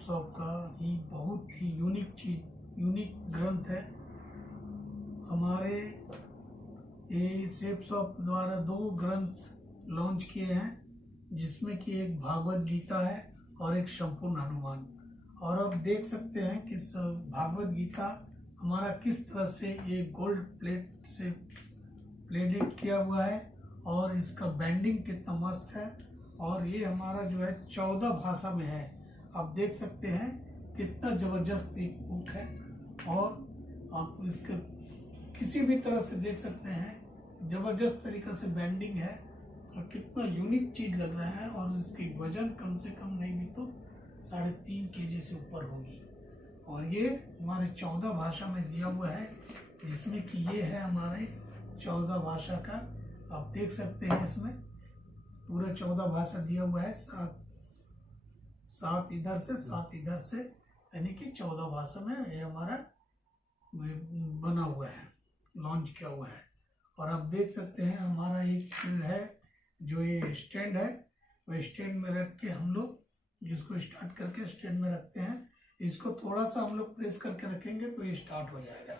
Shop का ही बहुत ही unique ग्रंथ है। हमारे ये सेफ शॉप द्वारा 2 ग्रंथ लॉन्च किए हैं, जिसमें कि एक भागवत गीता है और एक संपूर्ण हनुमान। और अब देख सकते हैं कि भागवत गीता हमारा किस तरह से ये गोल्ड प्लेट से प्लेटेड किया हुआ है और इसका बैंडिंग कितना मस्त है। और ये हमारा जो है 14 भाषा में है। आप देख सकते हैं कितना जबरदस्त एक बुक है। और आप इसके किसी भी तरह से देख सकते हैं, जबरदस्त तरीका से बैंडिंग है और कितना यूनिक चीज लग रहा है। और इसकी वजन कम से कम नहीं भी तो 3.5 kg से ऊपर होगी। और ये हमारे 14 भाषा में दिया हुआ है, जिसमें कि ये है हमारे 14 भाषा का। आप देख सकते हैं इसमें पूरा 14 भाषा दिया हुआ है। 7 इधर से 7 इधर से, यानी कि 14 भाषा में ये हमारा बना हुआ है, लॉन्च किया हुआ है। और आप देख सकते हैं हमारा एक है जो ये स्टैंड है, वो स्टैंड में रख के हम लोग इसको स्टार्ट करके स्टैंड में रखते हैं। इसको थोड़ा सा हम लोग प्रेस करके रखेंगे तो ये स्टार्ट हो जाएगा।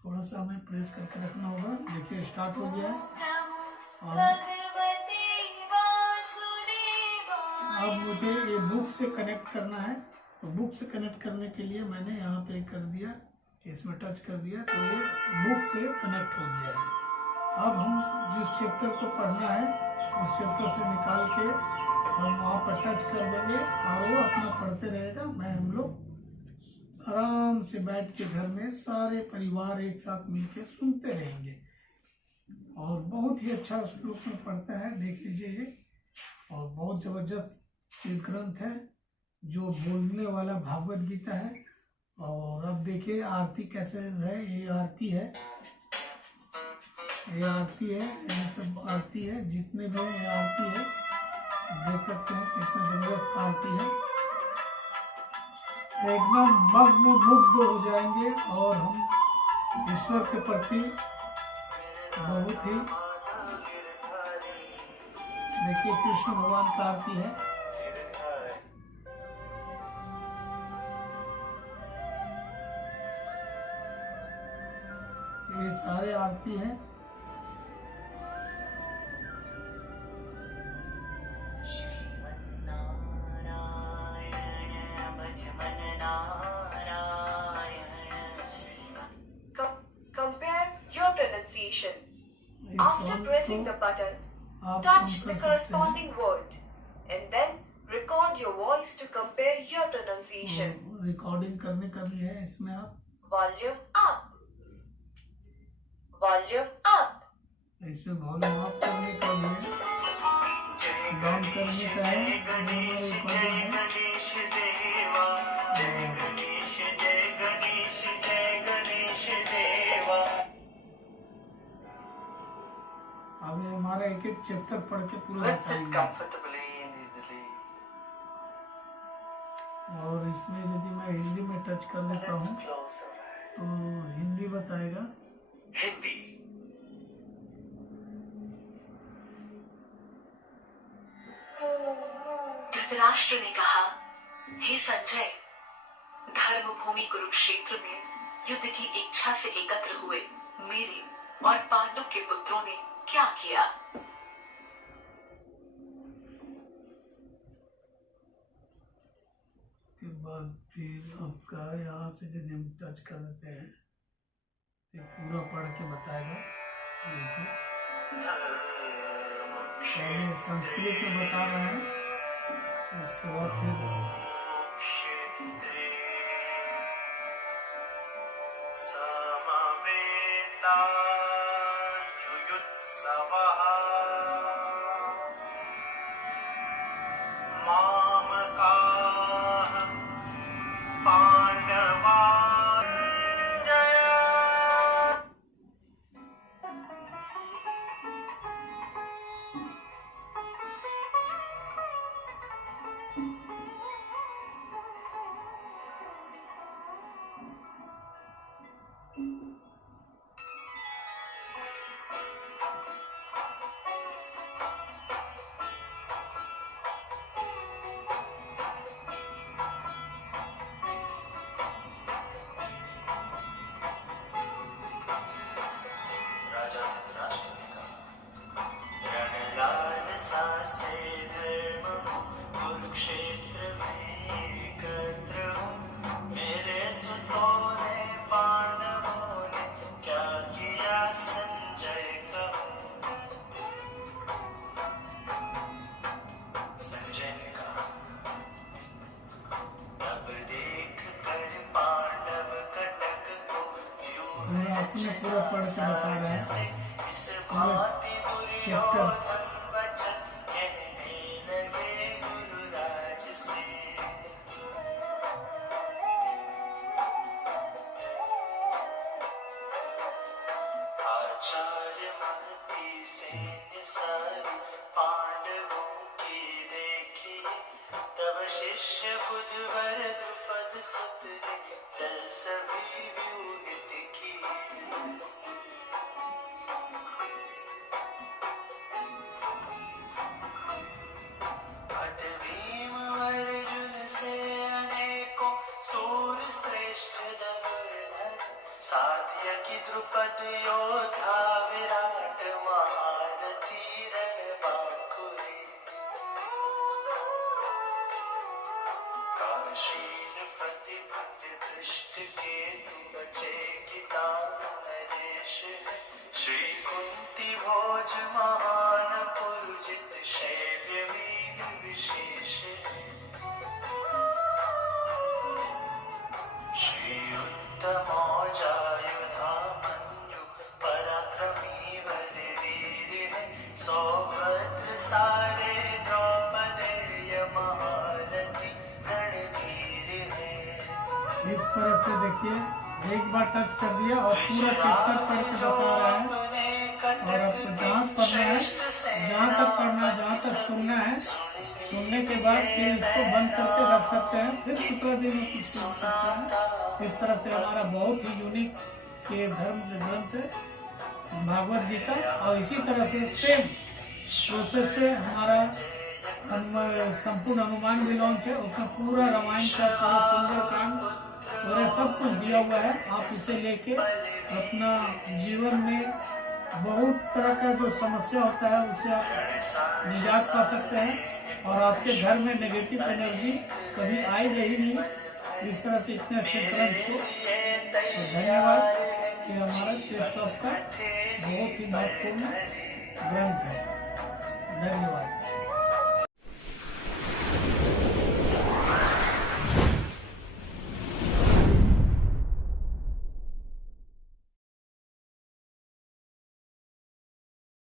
थोड़ा सा हमें प्रेस करके रखना होगा। देखिए स्टार्ट हो गया है। और अब मुझे ये बुक से कनेक्ट करना है, तो बुक से कनेक्ट करने के लिए मैंने यहाँ पे कर दिया, इसमें टच कर दिया तो ये बुक से कनेक्ट हो गया है। अब हम जिस चैप्टर को पढ़ना है उस चैप्टर से निकाल के हम वहाँ पर टच कर देंगे और वो अपना पढ़ते रहेगा। हम लोग आराम से बैठ के घर में सारे परिवार एक साथ मिलके सुनते रहेंगे। और बहुत ही अच्छा श्लोक में पढ़ता है, देख लीजिए ये। और बहुत जबरदस्त एक ग्रंथ है जो बोलने वाला भागवत गीता है। और अब देखिए आरती कैसे है। ये आरती है, ये आरती है, ये सब आरती है, जितने भी ये आरती है। देख सकते हैं कितना जबरदस्त आरती है। एकदम मग्न मुग्ध हो जाएंगे और हम ईश्वर के प्रति बहुत ही, देखिए कृष्ण भगवान का आरती है। ये सारे आरती है। Compare your pronunciation. After pressing the button, touch the corresponding word and then record your voice to compare your pronunciation. Recording करने का भी है इसमें। आप Volume up. Volume up. इसमें वॉल्यूम अप करने का भी है, डाउन करने का है। ये हमारी रिकॉर्डिंग है। अब हमारा एक एक चैप्टर पढ़ के पूरा बताएंगे। और इसमें यदि मैं हिंदी में टच कर लेता हूँ तो हिंदी बताएगा। हिंदी। धृतराष्ट्र ने कहा, हे संजय, धर्मभूमि कुरुक्षेत्र में युद्ध की इच्छा से एकत्र हुए मेरे और पांडु के पुत्रों ने क्या किया? के बाद फिर आपका यहाँ से यदि हम टच कर देते हैं तो पूरा पढ़ के बताएगा। देखिए पहले संस्कृत में बता रहा है, उसके बाद फिर पे बता रहे हैं पूरे चैप्टर। आचार्य महती सैन्य सारी पांडवों की देखी, तब शिष्य बुधवर द्रुपद सुत ने दल सभी व्यूहित की। भट भीम अर्जुन से अनेकों सूर श्रेष्ठ धनुर्धर, सात्यकी द्रुपद योद्धा विराट महारथी रणबांकुरे। काशीन प्रतिभट दृष्ट केतु बचे किताब नरेश, श्री कुंती भोज महान पुरुजित शैव्य वीर विशेष। श्री उत्तमौजायुधा मन्यु पराक्रमी वीर है, सौभद्र सारे द्रौपदेय महारथी रणधीर है। इस तरह से देखिए, एक बार टच कर दिया और पूरा चैप्टर पढ़ के बता रहा है। और आपको जहाँ पढ़ना है, जहाँ तक पढ़ना है, जहाँ तक सुनना है, सुनने के बाद फिर इसको बंद करके रख सकते हैं, फिर दूसरा दिन सुन सकते हैं। इस तरह से हमारा बहुत ही यूनिक ये धर्म ग्रंथ भागवत गीता, और इसी तरह से सेम प्रोसेस से हमारा संपूर्ण हनुमान भी लॉन्च है। उसमें पूरा रामायण का पूरा सुंदरकांड पूरा सब कुछ दिया हुआ है। आप इसे लेके अपना जीवन में बहुत तरह का जो समस्या होता है उससे आप निजात पा सकते हैं, और आपके घर में नेगेटिव एनर्जी कभी आएगी ही नहीं। इस तरह से इतने अच्छे ग्रंथ को तो धन्यवाद कि हमारा शेफ का बहुत ही महत्वपूर्ण ग्रंथ है। धन्यवाद।